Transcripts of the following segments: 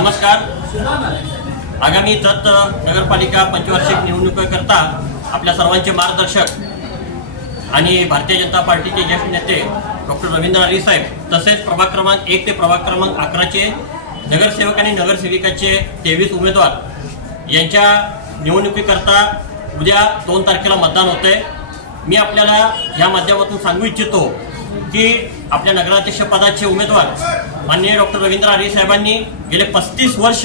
नमस्कार. आगामी दत्त नगरपालिका पंचवार्षिक निवडणुकीकरता आपल्या सर्वांचे मार्गदर्शक आणि भारतीय जनता पार्टीचे ज्येष्ठ नेते डॉक्टर रवींद्र आरी साहेब तसेच प्रभाग क्रमांक एक ते प्रभाग क्रमांक अकराचे नगरसेवक आणि नगरसेविकाचे तेवीस उमेदवार यांच्या निवडणुकीकरता उद्या दोन तारखेला मतदान होते मी आपल्याला ह्या माध्यमातून सांगू इच्छितो की आपल्या नगराध्यक्षपदाचे उमेदवार माननीय डॉक्टर रवींद्र आरे साहेबांनी गेले पस्तीस वर्ष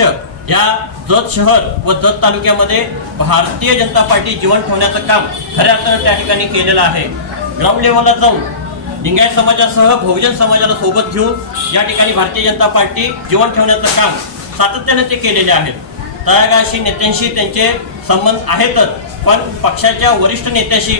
या जत शहर व जत तालुक्यामध्ये भारतीय जनता पार्टी जीवन ठेवण्याचं काम खऱ्या अर्थानं त्या ठिकाणी केलेलं आहे. ग्राउंड लेवलला जाऊन लिंगायत समाजासह बहुजन समाजाला सोबत घेऊन या ठिकाणी भारतीय जनता पार्टी जीवन ठेवण्याचं काम सातत्याने ते केलेले आहेत तळागाळशी नेत्यांशी त्यांचे संबंध आहेतच पण पक्षाच्या वरिष्ठ नेत्याशी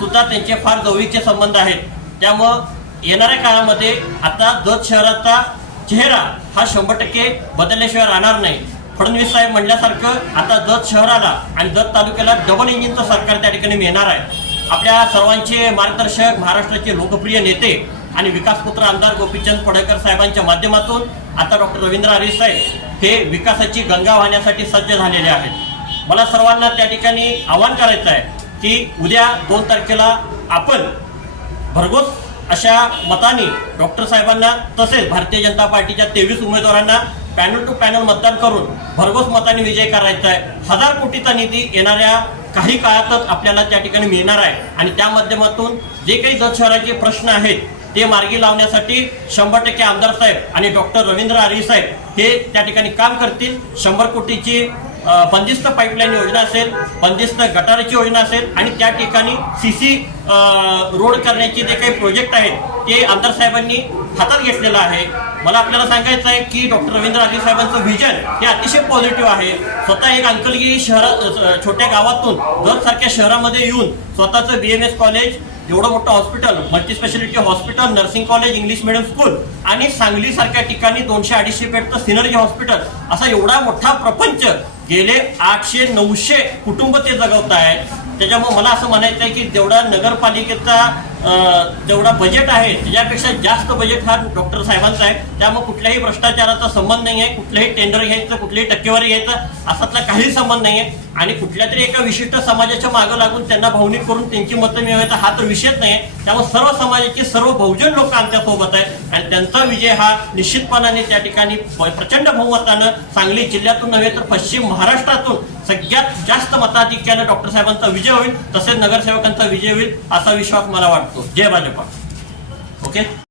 सुद्धा त्यांचे फार जवळीचे संबंध आहेत. त्यामुळं येणाऱ्या काळामध्ये आता जत शहराचा चेहरा हा शंभर टक्के बदलल्याशिवाय राहणार नाही. फडणवीस साहेब म्हणल्यासारखं आता जत शहराला आणि जत तालुक्याला डबल इंजिनचं सरकार त्या ठिकाणी मिळणार आहे. आपल्या सर्वांचे मार्गदर्शक महाराष्ट्राचे लोकप्रिय नेते आणि विकासपुत्र आमदार गोपीचंद पडळकर साहेबांच्या माध्यमातून आता डॉक्टर रवींद्र आरे साहेब हे विकासाची गंगा वाहण्यासाठी सज्ज झालेले आहेत. मला सर्वांना त्या ठिकाणी आवाहन करायचं आहे की उद्या दोन तारखेला आपण भरघोस अशा मताने डॉक्टर साहेबांना तसेच भारतीय जनता पार्टीच्या तेवीस उमेदवारांना पॅनल टू पॅनल मतदान करून भरघोस मताने विजय करायचा आहे. हजार कोटीचा निधी येणाऱ्या काही काळातच आपल्याला त्या ठिकाणी मिळणार आहे. आणि त्या माध्यमातून जे काही जत शहराचे प्रश्न आहेत ते मार्गी लावण्यासाठी शंभर टक्के आमदार साहेब आणि डॉक्टर रवींद्र आरी साहेब हे त्या ठिकाणी काम करतील. शंभर कोटीची बंदिस्त पाईपलाईन योजना असेल बंदिस्त गटाराची योजना असेल आणि त्या ठिकाणी सी सी रोड करण्याचे जे काही प्रोजेक्ट आहेत ते आमदार साहेबांनी हातात घेतलेलं आहे. मला आपल्याला सांगायचं आहे की डॉक्टर रवींद्र आदी साहेबांचं व्हिजन हे अतिशय पॉझिटिव्ह आहे. स्वतः एक अंकलगिरी शहरा छोट्या गावातून जत सारख्या शहरामध्ये येऊन स्वतःचं बी एम एस कॉलेज एवढं मोठं hospital multi speciality hospital nursing college English medium school आणि सांगली सारख्या ठिकाणी दोनशे अडीचशे बेडचं सिनर्जी हॉस्पिटल असा एवढा मोठा प्रपंच गेले आठशे नऊशे कुटुंब ते जगवत आहेत त्याच्यामुळे मला असं म्हणायचं आहे की जेवढा नगरपालिकेचा जेवढा बजेट आहे त्याच्यापेक्षा जास्त बजेट हा डॉक्टर साहेबांचा आहे. त्यामुळे कुठल्याही भ्रष्टाचाराचा संबंध नाही आहे कुठलंही टेंडर घ्यायचं कुठलीही टक्केवारी घ्यायचं असातला काही संबंध नाही आहे आणि कुठल्या तरी एका विशिष्ट समाजाच्या मागं लागून त्यांना भावनिक करून त्यांची मतं मिळवायचा हा तर विषयच नाही आहे त्यामुळे सर्व समाजाचे सर्व बहुजन लोक आमच्यासोबत आहेत. आणि त्यांचा विजय हा निश्चितपणाने त्या ठिकाणी प- प्रचंड बहुमतानं सांगली जिल्ह्यातून नव्हे तर पश्चिम महाराष्ट्रातून सगळ्यात जास्त मताधिक्यानं डॉक्टर साहेबांचा विजय होईल. तसेच नगरसेवकांचा विजय होईल असा विश्वास मला वाटतो. જય ભાજપા ઓકે